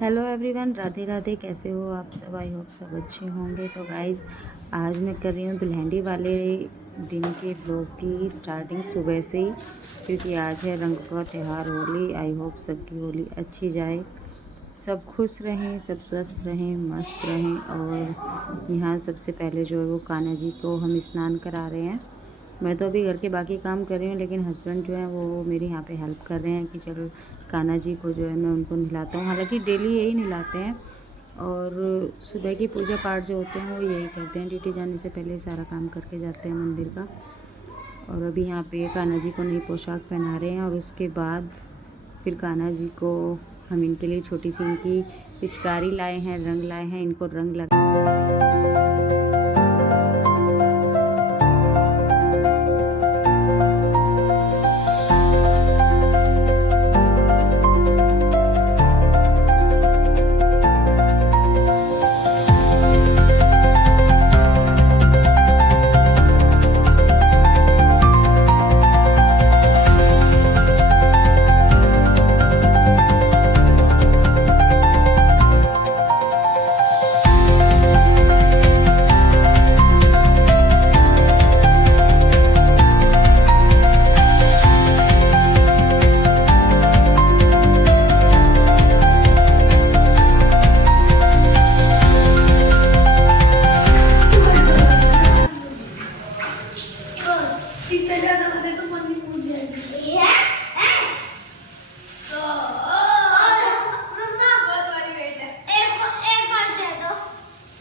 Hello everyone, Radhe Radhe. कैसे हो आप सब? आई होप सब अच्छे होंगे। तो गाइज, आज मैं कर रही हूँ दुल्हन वाले दिन के ब्लॉग की स्टार्टिंग सुबह से ही, क्योंकि आज है रंग का त्यौहार होली। आई होप सबकी होली अच्छी जाए, सब खुश रहें, सब स्वस्थ रहें, मस्त रहें। और यहाँ सबसे पहले जो है वो कान्हा जी को हम स्नान करा रहे हैं। मैं तो अभी घर के बाकी काम कर रही हूँ, लेकिन हस्बैंड जो है वो मेरे यहाँ पे हेल्प कर रहे हैं कि चलो कान्हा जी को जो है मैं उनको नहलाता हूँ। हालांकि डेली यही नहलाते हैं, और सुबह की पूजा पाठ जो होते हैं वो यही करते हैं। ड्यूटी जाने से पहले सारा काम करके जाते हैं मंदिर का। और अभी यहाँ पे कान्हा जी को नई पोशाक पहना रहे हैं, और उसके बाद फिर कान्हा जी को हम इनके लिए छोटी सी इनकी पिचकारी लाए हैं, रंग लाए हैं। इनको रंग लगा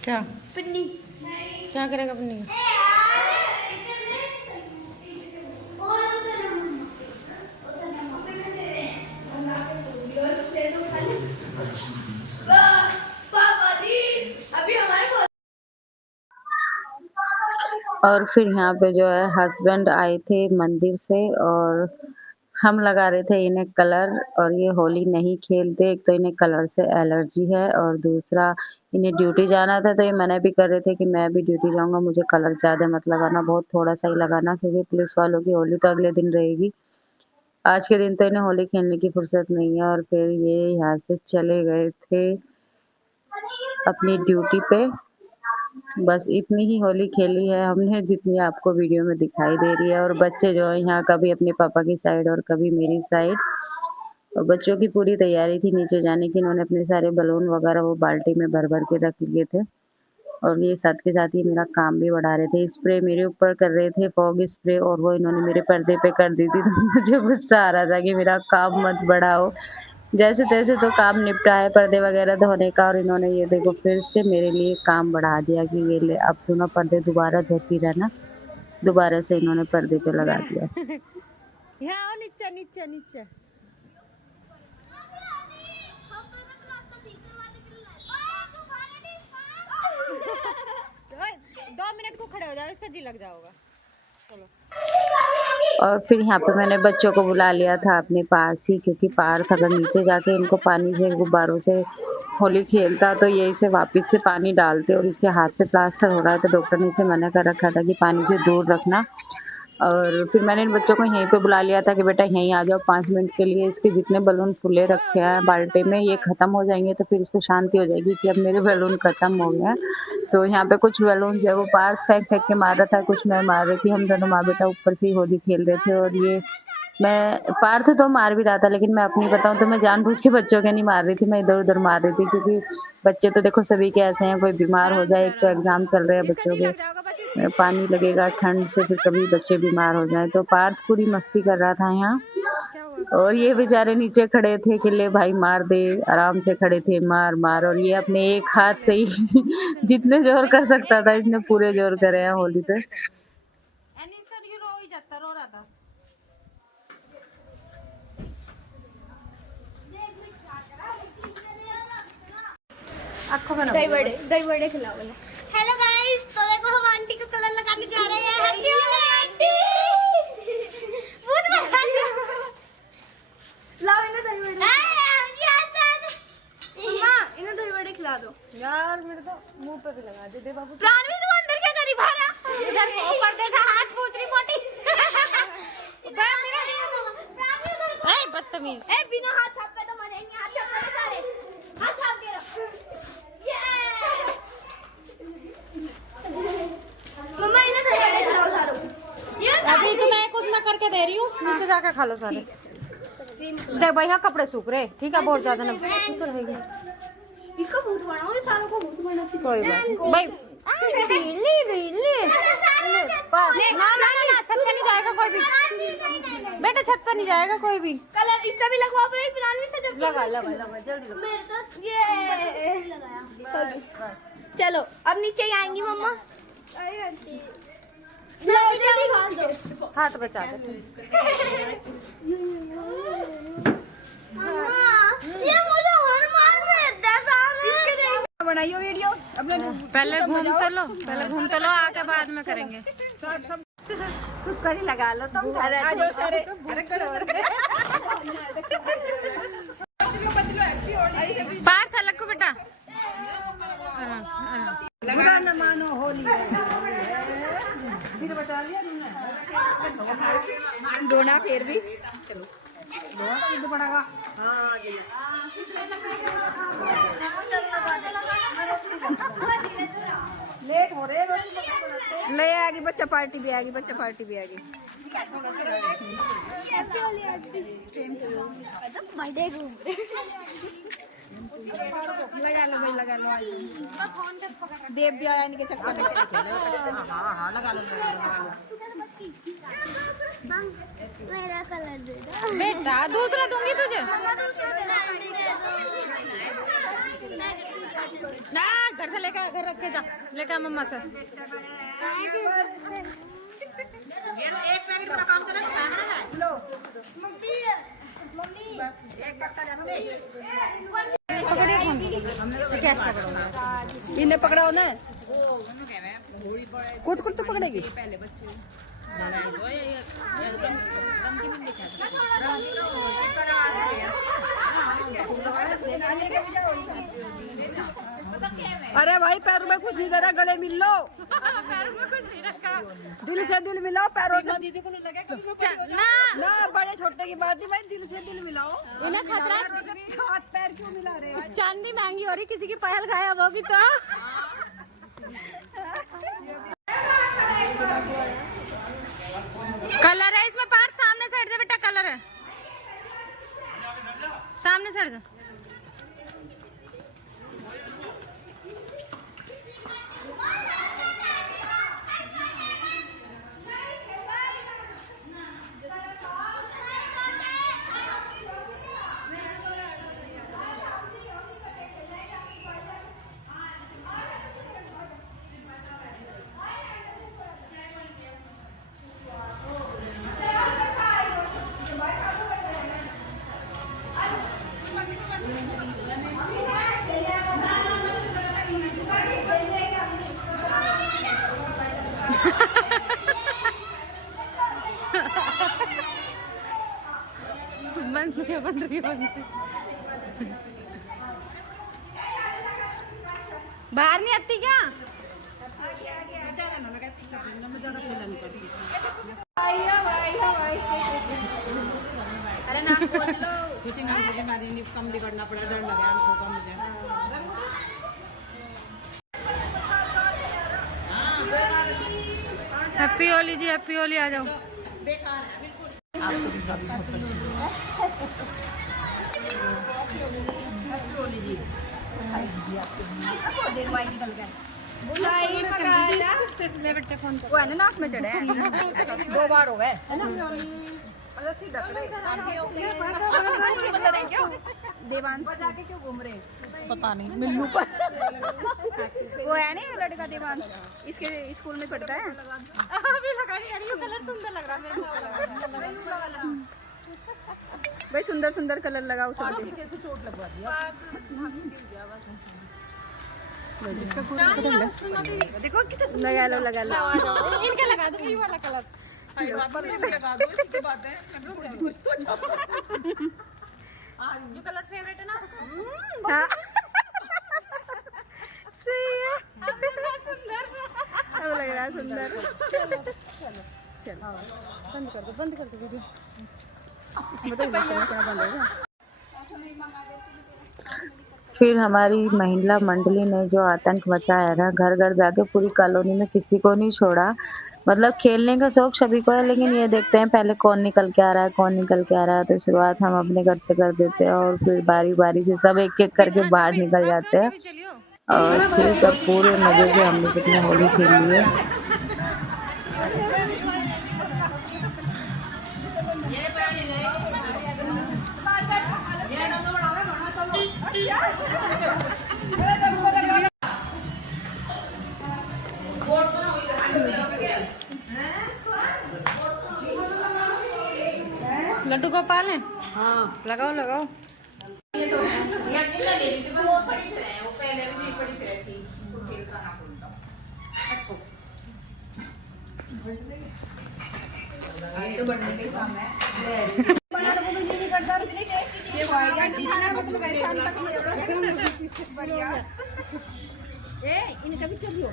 क्या पन्नी क्या करेगा पन्नी? और फिर यहाँ पे जो है हस्बैंड आए थे मंदिर से, और हम लगा रहे थे इन्हें कलर। और ये होली नहीं खेलते, एक तो इन्हें कलर से एलर्जी है, और दूसरा इन्हें ड्यूटी जाना था। तो ये मना भी कर रहे थे कि मैं भी ड्यूटी जाऊंगा, मुझे कलर ज़्यादा मत लगाना, बहुत थोड़ा सा ही लगाना, क्योंकि पुलिस वालों की होली तो अगले दिन रहेगी। आज के दिन तो इन्हें होली खेलने की फुर्सत नहीं है। और फिर ये यहाँ से चले गए थे अपनी ड्यूटी पे। बस इतनी ही होली खेली है हमने, जितनी आपको वीडियो में दिखाई दे रही है। और बच्चे जो है यहाँ कभी अपने पापा की साइड और कभी मेरी साइड। और बच्चों की पूरी तैयारी थी नीचे जाने की। इन्होंने अपने सारे बलून वगैरह वो बाल्टी में भर भर के रख लिए थे। और ये साथ के साथ ही मेरा काम भी बढ़ा रहे थे। स्प्रे मेरे ऊपर कर रहे थे, फॉग स्प्रे, और वो इन्होंने मेरे पर्दे पे कर दी थी। तो मुझे गुस्सा आ रहा था कि मेरा काम मत बढ़ाओ। जैसे तैसे तो काम निपटा है पर्दे वगैरह धोने का, और इन्होंने ये देखो फिर से मेरे लिए काम बढ़ा दिया कि ये ले अब तू ना पर्दे दोबारा धोती रहना। दोबारा से इन्होंने पर्दे पे लगा दिया। यहाँ नीचे नीचे नीचे 2 मिनट को खड़े हो जाओ, इसका जी लग जाओगा। चलो। और फिर यहाँ पे मैंने बच्चों को बुला लिया था अपने पास ही, क्योंकि पार्थ अगर नीचे जाके इनको पानी से गुब्बारों से होली खेलता तो ये इसे वापस से पानी डालते। और इसके हाथ पे प्लास्टर हो रहा है, तो डॉक्टर ने इसे मना कर रखा था कि पानी से दूर रखना। और फिर मैंने इन बच्चों को यहीं पे बुला लिया था कि बेटा यहीं आ जाओ 5 मिनट के लिए। इसके जितने बलून फुले रखे हैं बाल्टी में, ये ख़त्म हो जाएंगे तो फिर इसको शांति हो जाएगी कि अब मेरे बलून ख़त्म हो गए हैं। तो यहाँ पे कुछ बलून जो है वो पार्थ फेंक फेंक के मार रहा था, कुछ मैं मार रही थी। हम दोनों माँ बेटा ऊपर से ही होली खेल रहे थे। और ये मैं पार्थ तो मार भी रहा था, लेकिन मैं अपनी बताऊं तो मैं जानबूझ के बच्चों के नहीं मार रही थी, मैं इधर उधर मार रही थी। क्योंकि बच्चे तो देखो सभी के ऐसे हैं, कोई बीमार हो जाए, एक तो एग्जाम चल रहे हैं बच्चों के, पानी लगेगा ठंड से, फिर कभी बच्चे बीमार हो जाए। तो पार्थ पूरी मस्ती कर रहा था यहाँ, और ये बेचारे नीचे खड़े थे कि ले भाई मार दे, आराम से खड़े थे, मार मार। और ये अपने एक हाथ से ही जितने जोर कर सकता था इसने पूरे जोर करे हैं होली पे। रो रहा था। दही बड़े खिलाओ। हेलो गाइस, तो देखो हम आंटी को कलर लगाने जा रहे हैं। Happy Holi aunty. बहुत लाओ इन्हें दही बड़े। मम्मा इन्हें दही बड़े खिला दो यार, मेरे तो मुंह पे भी लगा दे बाबू। प्राणवी तू अंदर क्या करी बाहर आ, इधर पर्दे से हाथ पूछ रही मोटी। ए बदतमीज, ए बिना हाथ छापे तो मरेंगे, हाथ छापे सारे, हाथ छाप जाके खा लो सारे। देख भाई हाँ कपड़े सूख रहे, ठीक है बहुत ज्यादा ना इसका भूत बनाओ, ये सारों को भूत बनाओ। कोई बात भाई बिल्ली बिल्ली ना ना ना छत पे नहीं जाएगा कोई भी बेटा, छत पे नहीं जाएगा कोई भी। कलर इससे भी लगवा पर पिरानी से लगा लगा लगा जल्दी लगा। मेरे साथ ये लगाया बस। चलो अब नीचे ही आएंगी मम्मा। हाथ बचा दे। ये मुझे हर मार देता है। बनाइयो वीडियो पहले घूम तो लो आके बाद में करेंगे। सब कुकर ही लगा लो तुम सारे। बाहर था लक्कू बेटा न मानो होली फिर बता दिया दोना फिर भी चलो पड़ेगा। हाँ लेट हो रहे ले आएगी बच्चा पार्टी भी आएगी, बच्चा पार्टी भी आएगी। लगा लो देव भी आया इनके चक्कर में। लगा लो मेरा कलर दे दो बेटा, दूसरा दूंगी तुझे ना। घर से लेकर घर रख के जा, लेकर मम्मा से। एक पैकेट का काम करो लो मम्मी बस एक बक्का जाते इन्हें पकड़ाओ ना, कुट कुट तो पकड़ेगी। अरे भाई पैरों में कुछ नहीं दे रहा, गले मिल लो। पैरों में कुछ नहीं रखा, दिल से दिल मिलाओ पैरों से। दीदी को लगे ना बड़े छोटे की बात नहीं भाई, दिल से दिल मिलाओ। इन्हें खतरा हाथ पैर क्यों मिला रहे हैं? चांदी महंगी हो रही, किसी की पहल गायब होगी तो। कलर है इसमें पार्थ, सामने साइड से बेटा कलर है, सामने साइड से। बन रही बाहर नहीं आती क्या? अरे नाम पूछ लो। कुछ नाम मुझे मारी कम करना पड़ा, डर लगा हमको कम मुझे। हैप्पी होली जी, हैप्पी होली। आ जाओ बेकार है बिल्कुल। वो है ना नाक में चढ़े हैं 2 बार हो गए है ना। देवांश जाके क्यों घूम रहे पता नहीं, मिल्लू पर। वो है ना लड़का देवांश, इसके स्कूल में पढ़ता है। अभी लगा नहीं यार, ये कलर सुंदर लग रहा है मेरे को। भाई सुंदर सुंदर कलर लगाओ सब। कैसे चोट लगवा दिया देखो कितना सुंदर। लगा लो लगा लो, इनका लगा दो ये वाला कलर। लगा दो इसकी बात है। जो कलर फेवरेट है ना। हाँ सही है, सुंदर अब लग रहा है सुंदर। चलो चलो चलो बंद कर दो वीडियो। इसमें तो बंद होगा। फिर हमारी महिला मंडली ने जो आतंक मचाया ना, घर घर जाके पूरी कॉलोनी में किसी को नहीं छोड़ा, मतलब खेलने का शौक सभी को है, लेकिन ये देखते हैं पहले कौन निकल के आ रहा है, कौन निकल के आ रहा है। तो शुरुआत हम अपने घर से कर देते हैं और फिर बारी-बारी से सब एक-एक करके बाहर निकल जाते हैं और फिर सब पूरे मज़े से हमने सबने होली खेल ली है। लड्डू गोपाल है। हाँ लगाओ लगाओ। इनका भी चलियो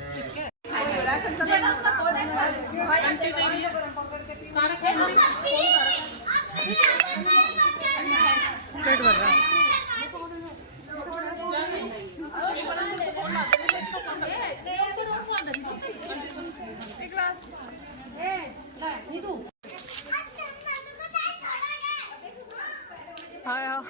पेट भर रहा हाँ।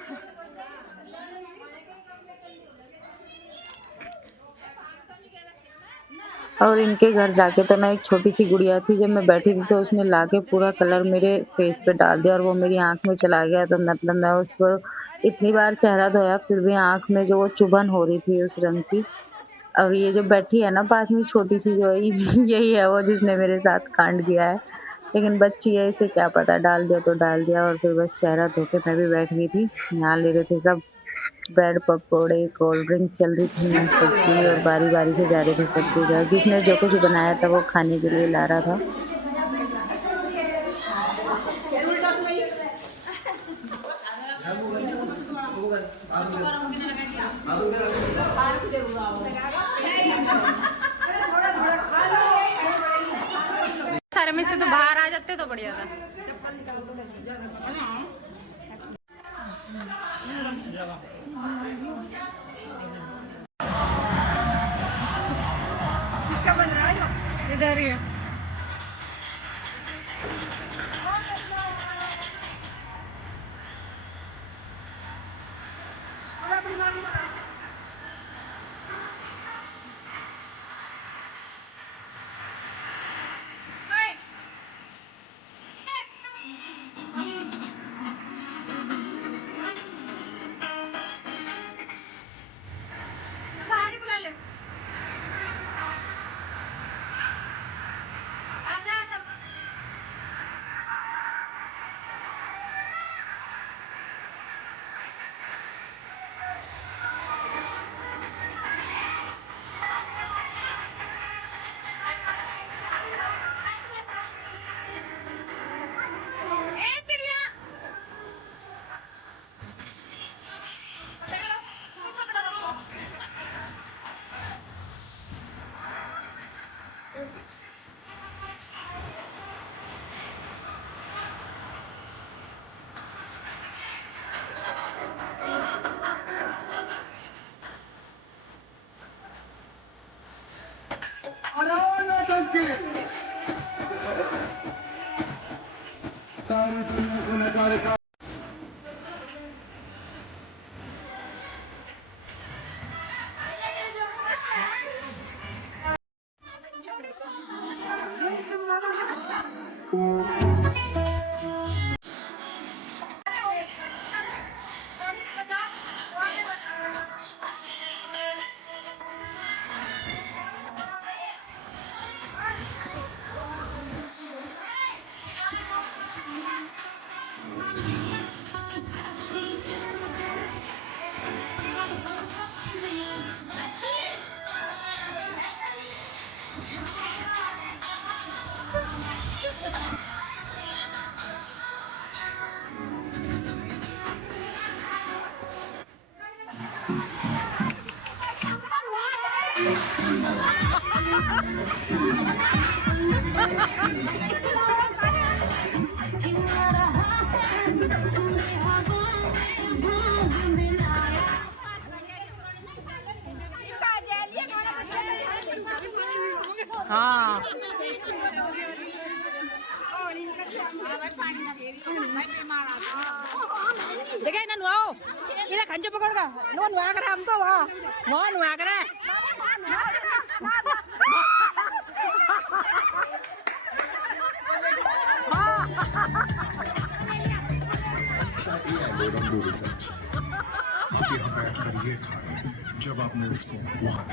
और इनके घर जाके तो ना एक छोटी सी गुड़िया थी, जब मैं बैठी थी तो उसने लाके पूरा कलर मेरे फेस पे डाल दिया और वो मेरी आँख में चला गया। तो मतलब मैं उसको इतनी बार चेहरा धोया फिर भी आँख में जो वो चुभन हो रही थी उस रंग की। और ये जो बैठी है ना पास में छोटी सी जो है यही है वो जिसने मेरे साथ कांड किया है। लेकिन बच्ची है, इसे क्या पता, डाल दिया तो डाल दिया। और फिर बस चेहरा धो के मैं भी बैठ गई थी। यहाँ ले रहे थे सब ब्रेड पकोड़े, कोल्ड ड्रिंक चल रही थी इन सबकी और बारी-बारी से जा रहे थे सबके घर। जिसने जो कुछ बनाया था वो खाने के लिए ला रहा था। सारे में से तो बाहर आ जाते तो बढ़िया था। इधर ही है। हाँ देखे ना नुआओ इधर खंजे पकड़ का नो नुआ करे हमको वो नुआ करे आप यहाँ बैठकर ये खा रहे थे जब आपने उसको वहाँ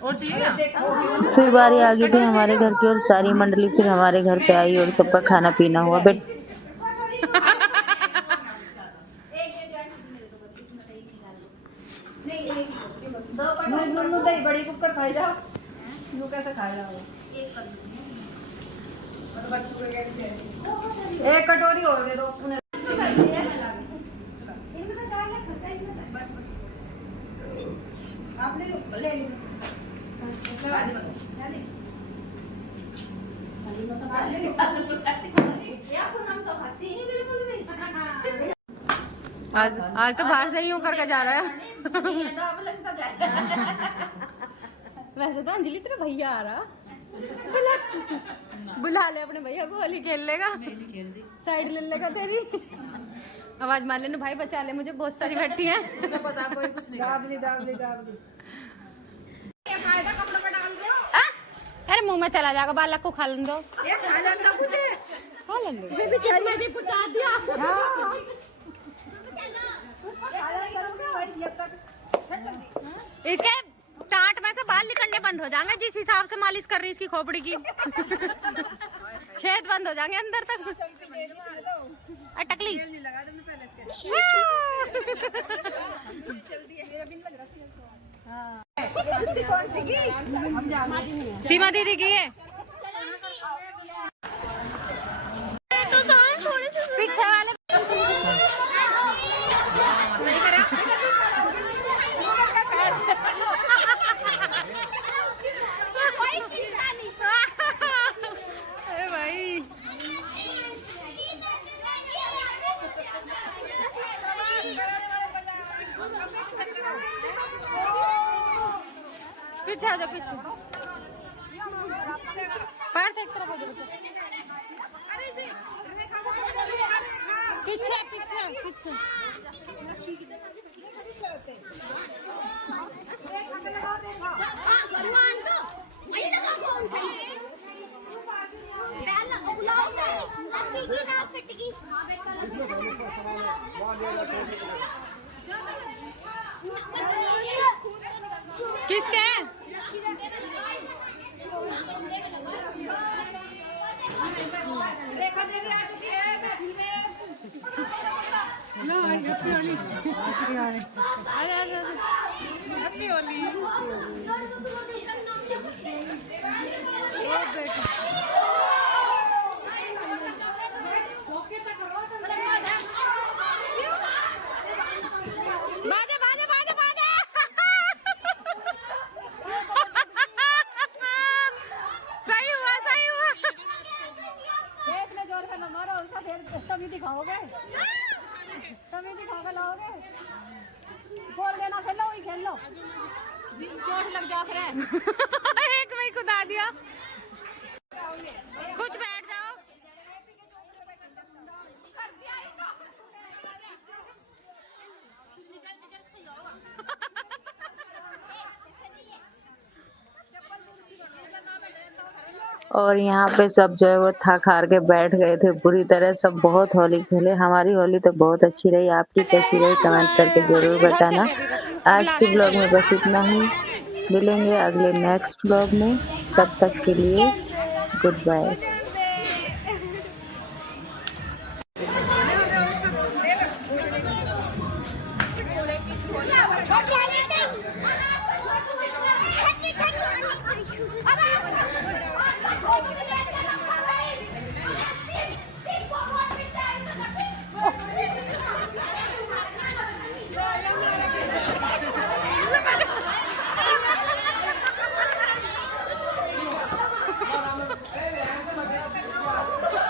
और चाहिए ना फिर बारी आ गई थी हमारे घर की और सारी मंडली फिर हमारे घर पे आई और सबका खाना पीना हुआ। बट बड़ी कुकर खाई जाओ कैसे खाई जाओ एक कटोरी और दे दो आपने ले आज तो बाहर से ही यूं करके जा रहा है वैसे तो अंजलि तेरा भैया आ रहा बुला ले अपने भैया को होली खेल लेगा साइड ले लेगा तेरी आवाज मार लेना भाई बचा ले मुझे बहुत सारी बैठी है पता कोई कुछ नहीं अरे मुंह में चला जाएगा बालक को खा लें दो खा लें दो इसके टाट में से बाल निकलने बंद हो जाएंगे जिस हिसाब से मालिश कर रही इसकी खोपड़ी की छेद बंद हो जाएंगे अंदर तक टकली सीमा दीदी की है पीछे वाले पीछे आ जाओ पीछे पैर देख तरफ हो जाओ पीछे पीछे पीछे किसके? बाजा बाजा बाजा बाजा सही हुआ सही हुआ। इतने जोर से न मारो, उसका फिर तभी दिखाओगे, तभी दिखाओगे, लाओगे बोल देना, खेलो वही खेल लो, चोट लग जा फिर। एक में खुदा दिया। कुछ बैठ जाओ। और यहाँ पे सब जो है वो थक हार के बैठ गए थे पूरी तरह। सब बहुत होली खेले। हमारी होली तो बहुत अच्छी रही। आपकी कैसी रही कमेंट करके जरूर बताना। आज के ब्लॉग में बस इतना ही। मिलेंगे अगले नेक्स्ट ब्लॉग में। तब तक के लिए गुड बाय।